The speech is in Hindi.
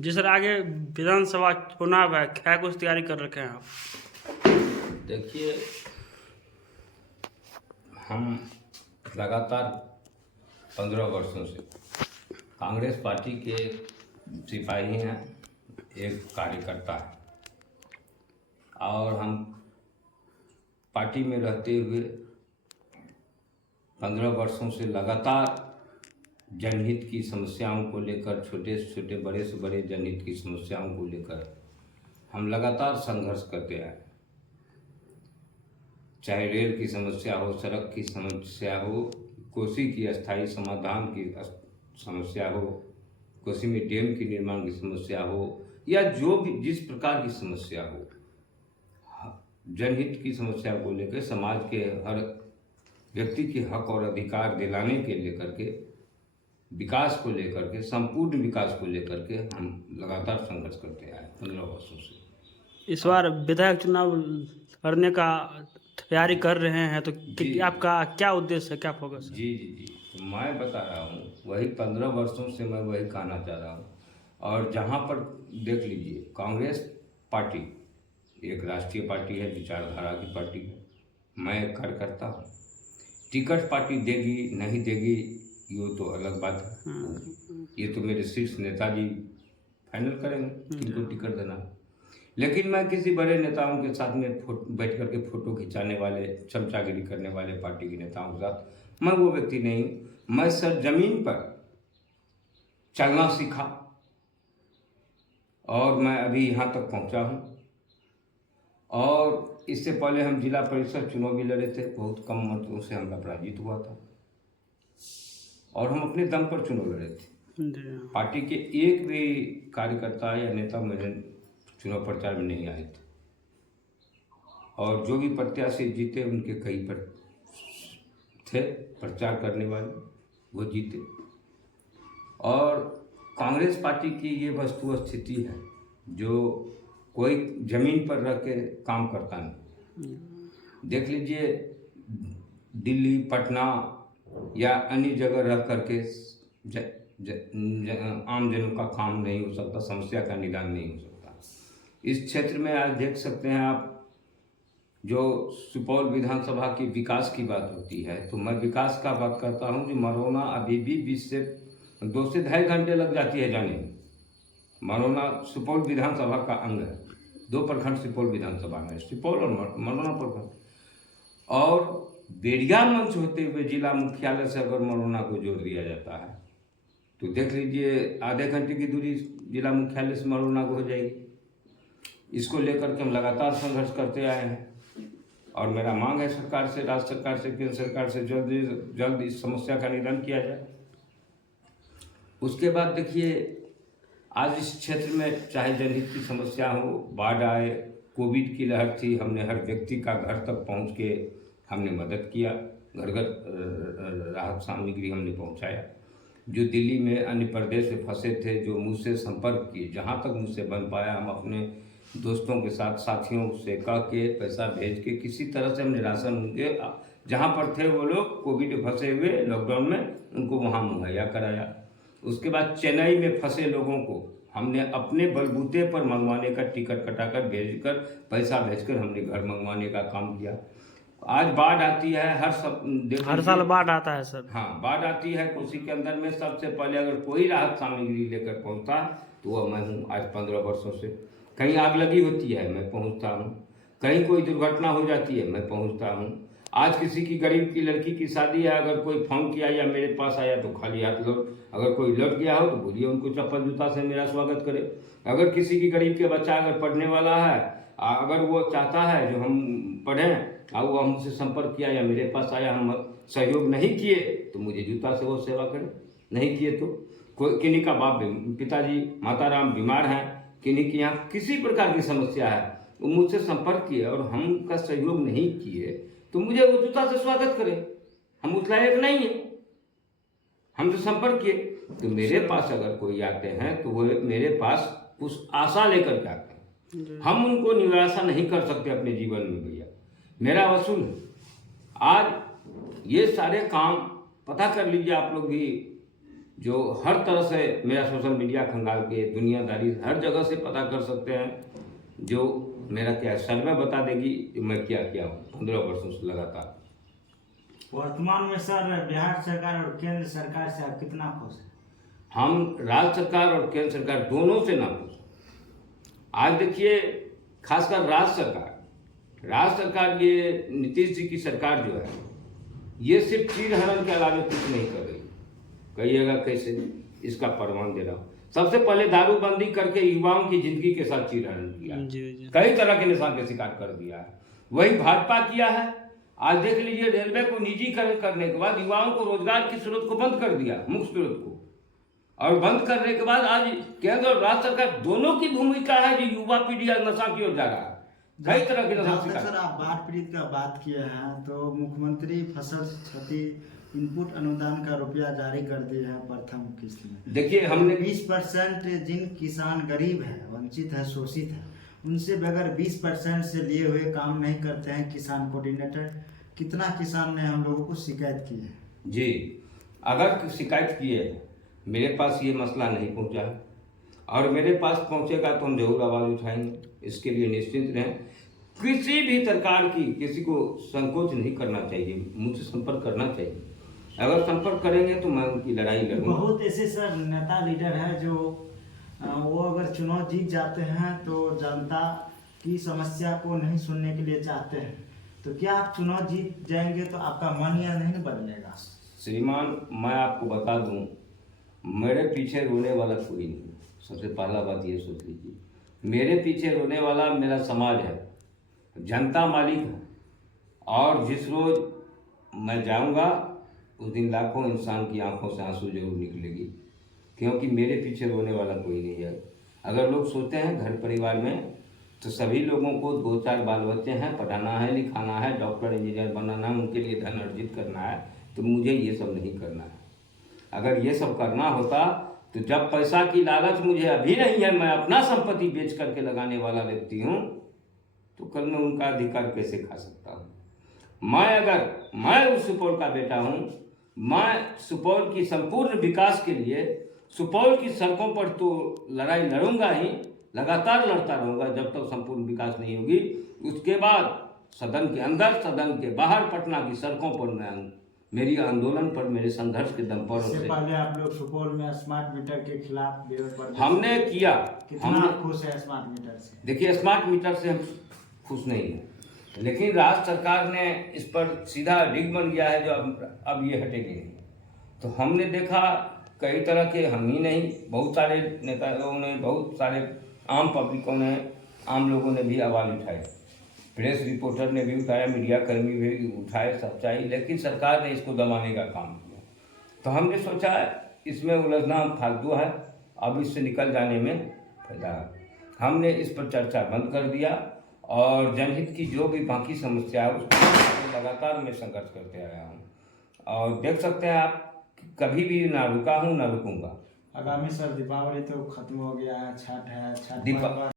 जी सर, आगे विधानसभा चुनाव है, क्या कुछ तैयारी कर रखे हैं आप? देखिए, हम लगातार 15 वर्षों से कांग्रेस पार्टी के सिपाही हैं, एक कार्यकर्ता है और हम पार्टी में रहते हुए 15 वर्षों से लगातार जनहित की समस्याओं को लेकर, छोटे से छोटे बड़े से बड़े जनहित की समस्याओं को लेकर हम लगातार संघर्ष करते आए। चाहे रेल की समस्या हो, सड़क की समस्या हो, कोसी की अस्थायी समाधान की समस्या हो, कोसी में डैम की निर्माण की समस्या हो, या जो भी जिस प्रकार की समस्या हो, जनहित की समस्या को लेकर, समाज के हर व्यक्ति के हक और अधिकार दिलाने के लेकर के, विकास को लेकर के, संपूर्ण विकास को लेकर के हम लगातार संघर्ष करते आए 15 वर्षों से। इस बार विधायक चुनाव लड़ने का तैयारी कर रहे हैं, तो आपका क्या उद्देश्य है, क्या फोकस है? जी, तो मैं बता रहा हूँ, वही 15 वर्षों से मैं वही कहना चाह रहा हूँ। और जहाँ पर देख लीजिए, कांग्रेस पार्टी एक राष्ट्रीय पार्टी है, विचारधारा की पार्टी है। मैं एक कार्यकर्ता हूँ। टिकट पार्टी देगी नहीं देगी ये तो अलग बात है, ये तो मेरे शीर्ष नेताजी फाइनल करेंगे किनको टिकट देना। लेकिन मैं किसी बड़े नेताओं के साथ में बैठ करके फोटो खिंचाने वाले, चमचागिरी करने वाले पार्टी के नेताओं के साथ मैं वो व्यक्ति नहीं हूँ। मैं सर जमीन पर चलना सीखा और मैं अभी यहाँ तक पहुँचा हूँ। और इससे पहले हम जिला परिषद चुनाव भी लड़े थे, बहुत कम मतों से हमारा पराजित हुआ था और हम अपने दम पर चुनाव लड़े थे। पार्टी के एक भी कार्यकर्ता या नेता मेरे चुनाव प्रचार में नहीं आए थे और जो भी प्रत्याशी जीते उनके कई पर थे प्रचार करने वाले, वो जीते। और कांग्रेस पार्टी की ये वस्तु स्थिति है जो कोई जमीन पर रह के काम करता नहीं। देख लीजिए, दिल्ली, पटना या अन्य जगह रह करके आम जनों का काम नहीं हो सकता, समस्या का निदान नहीं हो सकता। इस क्षेत्र में आज देख सकते हैं आप, जो सुपौल विधानसभा की विकास की बात होती है तो मैं विकास का बात करता हूं कि मरौना अभी भी 2 से ढाई घंटे लग जाती है जाने में। मरौना सुपौल विधानसभा का अंग है, 2 प्रखंड सुपौल विधानसभा में, सुपौल और मरौना प्रखंड। और बेड़िया मंच होते हुए जिला मुख्यालय से अगर मरौना को जोड़ दिया जाता है तो देख लीजिए आधे घंटे की दूरी जिला मुख्यालय से मरौना को हो जाएगी। इसको लेकर के हम लगातार संघर्ष करते आए हैं और मेरा मांग है सरकार से, राज्य सरकार से, केंद्र सरकार से जल्द इस समस्या का निदान किया जाए। उसके बाद देखिए, आज इस क्षेत्र में चाहे जनहित की समस्या हो, बाढ़ आए, कोविड की लहर थी, हमने हर व्यक्ति का घर तक पहुंच के हमने मदद किया, घर घर राहत सामग्री हमने पहुंचाया। जो दिल्ली में अन्य प्रदेश में फंसे थे, जो मुझसे संपर्क किए, जहां तक मुझसे बन पाया, हम अपने दोस्तों के साथ, साथियों से कह के, पैसा भेज के, किसी तरह से हमने राशन उनके जहाँ पर थे वो लोग कोविड में फंसे हुए लॉकडाउन में, उनको वहाँ मुहैया कराया। उसके बाद चेन्नई में फंसे लोगों को हमने अपने बलबूते पर मंगवाने का टिकट कटाकर भेजकर, पैसा भेजकर हमने घर मंगवाने का काम किया। आज बाढ़ आती है, हर साल बाढ़ आता है सर। हाँ, बाढ़ आती है कोसी के अंदर में। सबसे पहले अगर कोई राहत सामग्री लेकर पहुंचता तो वह मैं हूँ। आज 15 वर्षों से कहीं आग लगी होती है, मैं पहुंचता हूँ। कहीं कोई दुर्घटना हो जाती है, मैं पहुंचता हूँ। आज किसी की गरीब की लड़की की शादी है, अगर कोई फोन किया या मेरे पास आया तो खाली हाथ लौट, अगर कोई लौट गया हो तो बोलिए उनको चप्पल जूता से मेरा स्वागत करे। अगर किसी की गरीब के बच्चा अगर पढ़ने वाला है, अगर वो चाहता है जो हम पढ़ें, और वो हमसे संपर्क किया या मेरे पास आया, हम सहयोग नहीं किए तो मुझे जूता से वो सेवा करें। नहीं किए तो कोई, किन्हीं का बाप पिताजी माताराम बीमार हैं, किन्हीं के यहाँ किसी प्रकार की समस्या है, वो मुझसे संपर्क किए और हम उनका सहयोग नहीं किए तो मुझे वो जूता से स्वागत करें। हम उस लायक नहीं है, हमसे संपर्क किए तो मेरे पास अगर कोई आते हैं तो वो मेरे पास उस आशा लेकर के आते हैं। हम उनको निराशा नहीं कर सकते अपने जीवन में भैया, मेरा वसूल है। आज ये सारे काम पता कर लीजिए आप लोग भी, जो हर तरह से मेरा सोशल मीडिया खंगाल के दुनियादारी हर जगह से पता कर सकते हैं। जो मेरा क्या सर्वे बता देगी कि मैं क्या किया हूँ 15 वर्षों से लगातार। वर्तमान में सर बिहार सरकार और केंद्र सरकार से आप कितना खुश हैं? हम राज्य सरकार और केंद्र सरकार दोनों से नाखुश हैं। आज देखिए, खासकर राज्य सरकार ये नीतीश जी की सरकार जो है, ये सिर्फ चीर हरण के अलावा कुछ नहीं कर रही। कहिएगा कैसे, इसका प्रमाण दे रहा हूँ। सबसे पहले दारूबंदी करके युवाओं की जिंदगी के साथ चीर हरण किया, कई तरह के नशा के शिकार कर दिया है। वही भाजपा किया है। आज देख लीजिए, रेलवे को निजीकरण करने के बाद युवाओं को रोजगार की स्रोत को बंद कर दिया, मुख्य स्रोत को, और बंद करने के बाद आज केंद्र और राज्य सरकार दोनों की भूमिका है जो युवा पीढ़ी आज नशा की ओर जा रहा है। कई तरह के नशा शिकार। सर आप बाढ़ पीड़ित का बात किए हैं, तो मुख्यमंत्री फसल क्षति इनपुट अनुदान का रुपया जारी कर दिया है प्रथम किस्त में। देखिए, हमने 20% जिन किसान गरीब है, वंचित है, शोषित है, उनसे बगैर 20% से लिए हुए काम नहीं करते हैं किसान कोऑर्डिनेटर। कितना किसान ने हम लोगों को शिकायत की है? जी, अगर शिकायत की है, मेरे पास ये मसला नहीं पहुंचा है, और मेरे पास पहुंचेगा तो हम जरूर आवाज़ उठाएंगे। इसके लिए निश्चिंत रहें। किसी भी सरकार की किसी को संकोच नहीं करना चाहिए, मुझसे संपर्क करना चाहिए। अगर संपर्क करेंगे तो मैं उनकी लड़ाई लड़ूंगा। बहुत ऐसे सर नेता लीडर है जो वो अगर चुनाव जीत जाते हैं तो जनता की समस्या को नहीं सुनने के लिए चाहते हैं। तो क्या आप चुनाव जीत जाएंगे तो आपका मन या नहीं बदलेगा? श्रीमान, मैं आपको बता दूं, मेरे पीछे रोने वाला कोई नहीं। सबसे पहला बात ये सोच लीजिए, मेरे पीछे रोने वाला मेरा समाज है, जनता मालिक है। और जिस रोज मैं जाऊंगा उस दिन लाखों इंसान की आंखों से आंसू जरूर निकलेगी, क्योंकि मेरे पीछे रोने वाला कोई नहीं है। अगर लोग सोचते हैं घर परिवार में, तो सभी लोगों को 2-4 बाल बच्चे हैं, पढ़ाना है, लिखाना है, डॉक्टर इंजीनियर बनाना है, उनके लिए धन अर्जित करना है। तो मुझे ये सब नहीं करना है। अगर ये सब करना होता तो जब पैसा की लालच मुझे अभी नहीं है, मैं अपना संपत्ति बेच करके लगाने वाला व्यक्ति हूँ, तो कल मैं उनका अधिकार कैसे खा सकता हूँ? मैं उस सुपौल का बेटा हूँ। मैं सुपौल की संपूर्ण विकास के लिए सुपौल की सड़कों पर तो लड़ाई लड़ूंगा ही, लगातार लड़ता रहूंगा जब तक संपूर्ण विकास नहीं होगी। उसके बाद सदन के अंदर, सदन के बाहर, पटना की सड़कों पर मैं मेरी आंदोलन पर, मेरे संघर्ष के दम पर। इससे पहले आप लोग सुपौल में स्मार्ट मीटर के खिलाफ विरोध प्रदर्शन हमने किया। कितना खुश है स्मार्ट मीटर से? देखिए, स्मार्ट मीटर से हम खुश नहीं हैं, लेकिन राज्य सरकार ने इस पर सीधा डिग बन गया है जो अब ये हटेगी नहीं। तो हमने देखा कई तरह के, हम ही नहीं, बहुत सारे नेताओं ने, बहुत सारे आम पब्लिकों ने, आम लोगों ने भी आवाज़ उठाई, प्रेस रिपोर्टर ने भी उठाया, मीडिया कर्मी भी उठाए सच्चाई, लेकिन सरकार ने इसको दबाने का काम किया। तो हमने सोचा इसमें उलझना फालतू है, अब इससे निकल जाने में फायदा है। हमने इस पर चर्चा बंद कर दिया और जनहित की जो भी बाकी समस्या है उस पर लगातार मैं संघर्ष करते आया हूँ। और देख सकते हैं आप, कभी भी ना रुका हूँ ना रुकूंगा। आगामी सर दीपावली तो खत्म हो गया है, छठ है, छठ दीपा- पर्व